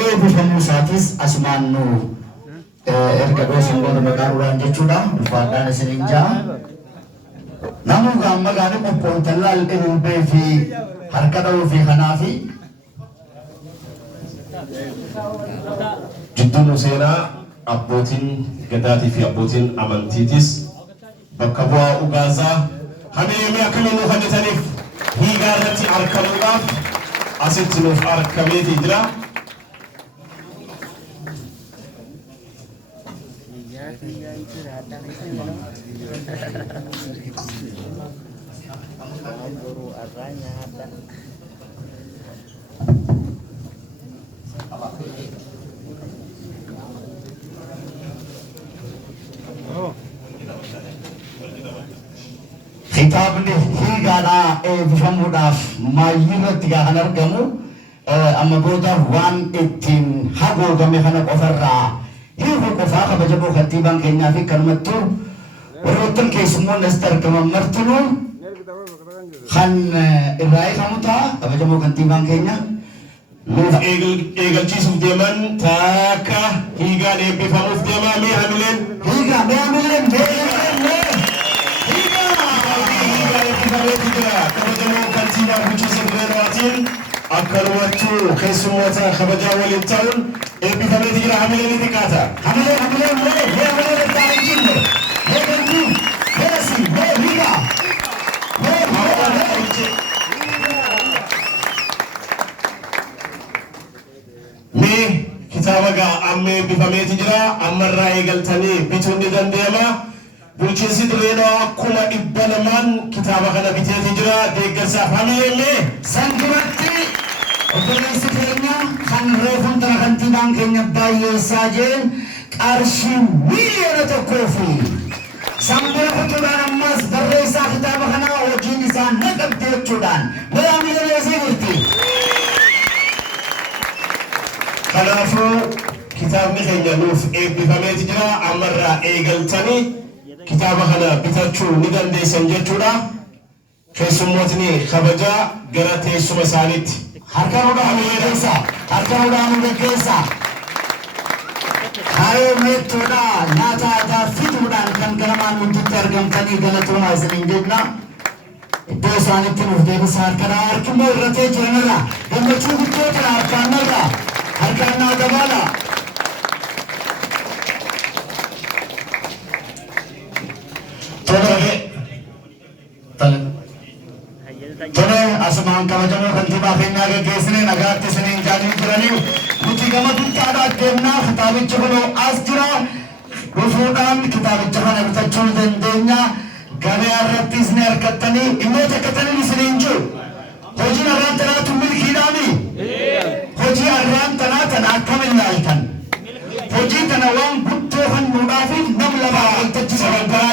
eebbifamu isaatis asumaan nu erga goosummoota maqaaruudhaan jechuudha ulfaadhaan isiniin jaa namuu gaamma gaanii qophoontallaal ililbee fi harka dha'uu fi kanaa fi jidduun seenaa abbootiin gadaatii fi abbootiin amantiitis bakka bu'aa ugaazaa hameemee akkamiin nuuf hojjetaniif hiigaa irratti argamuudhaaf asitti nuuf argameetii jira. kitaabni hiigaadhaa eebbifamuudhaaf maayirratti kan argamu amma booda waan ittiin haguugame kana qofarraa hiikuu qofaa kabajamoo kantiibaan keenyaa fi kanumattuu warroottan keessummoon asitti argaman martinuu kan irraa eegamu ta'a kabajamoo kantiibaan keenya nuuf eegalchiisuuf deeman takka hiigaan eebbifamuuf deemaa mee hamileen hiigaa mee hamileen kabajamoo kantiibaa bulchiinsa Dirreedawaatiin akkanumatti keessummoota kabajaa waliin ta'uun eebbifameeti jira. Hamileen ni xiqqaata. hamileen ta'an jirre eegaltuu heesi hiigaa mee kitaaba gaa amma eebbifameeti jira. ammarraa eegaltanii bituun ni danda'ama. bulchiinsi Dirreedawaa akkuma dhibba lamaan kitaaba kana biteeti jira. deeggarsaaf hamileellee san duratti obboleessi keenya kan reefuun tana kantiibaan keenya baay'eessaa jeen qarshii miliyoona tokkoo fi sambira kutuudhaan ammas barreessaa kitaaba kanaa hojiin isaa naqabde jechuudhaan balaa miliyoonii jirti. kanaafuu kitaabni keenya nuuf eebbifameeti jira. ammarraa eegaltanii kitaaba kana bitachuu ni dandeessan jechuudha. keessummootni kabajaa gara teessuma isaaniitti harkanuudhaan geggeessa kaayoo meettoodhaa nyaata aadaa fituudhaan kan ganamaan nutti argamtanii galatoomaa isiniin jenna. iddoo isaanitti nuuf deebisa harkadhaa harkimmoo irratee jiranirra gammachuu guddoo jira harkaannarra harkaannaa dabaala. Tole asumaan kabajamoo kantiibaa keenyaa geggeessine nagaatti isiniin jaanii jiranii nuti gama dukkaadhaa deemnaa kitaabichi kunoo as jira dhufuudhaan kitaabicha kana bitachuu dandeenya. Gabaa irrattis ni argattanii dhimmoota akkatanii